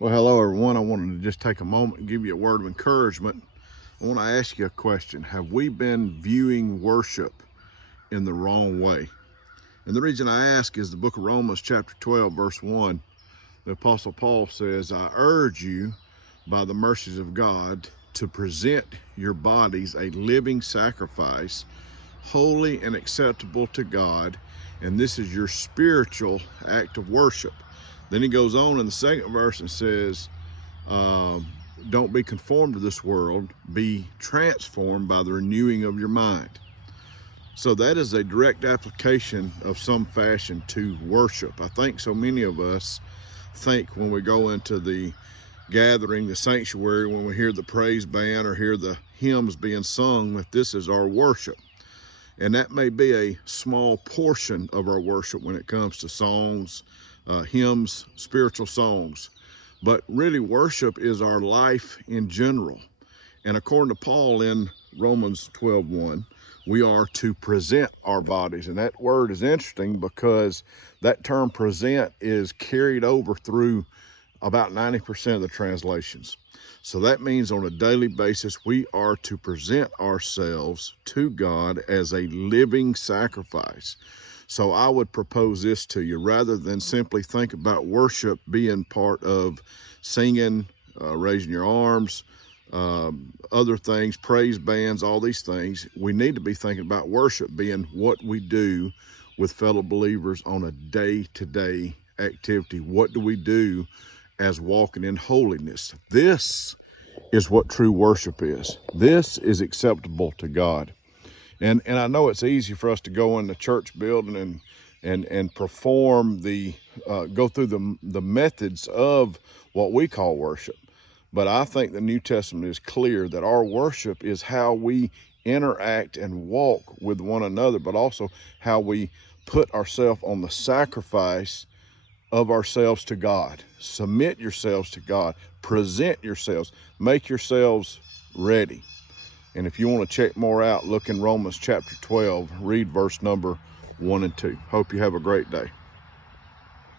Well, hello everyone. I wanted to just take a moment and give you a word of encouragement. I want to ask you a question. Have we been viewing worship in the wrong way? And the reason I ask is the book of Romans chapter 12 verse 1. The Apostle Paul says, I urge you by the mercies of God to present your bodies a living sacrifice, holy and acceptable to God, and this is your spiritual act of worship. Then he goes on in the second verse and says, don't be conformed to this world, be transformed by the renewing of your mind. So that is a direct application of some fashion to worship. I think so many of us think when we go into the gathering, the sanctuary, when we hear the praise band or hear the hymns being sung, that this is our worship. And that may be a small portion of our worship when it comes to songs, hymns, spiritual songs. But really, worship is our life in general. And according to Paul in Romans 12:1, we are to present our bodies. And that word is interesting because that term present is carried over through about 90% of the translations. So that means on a daily basis, we are to present ourselves to God as a living sacrifice. So I would propose this to you, rather than simply think about worship being part of singing, raising your arms, other things, praise bands, all these things. We need to be thinking about worship being what we do with fellow believers on a day-to-day activity. What do we do as walking in holiness? This is what true worship is. This is acceptable to God. And I know it's easy for us to go in the church building and perform the go through the methods of what we call worship. But I think the New Testament is clear that our worship is how we interact and walk with one another, but also how we put ourselves on the sacrifice of ourselves to God. Submit yourselves to God. Present yourselves. Make yourselves ready. And if you want to check more out, look in Romans chapter 12, read verse number 1 and 2. Hope you have a great day.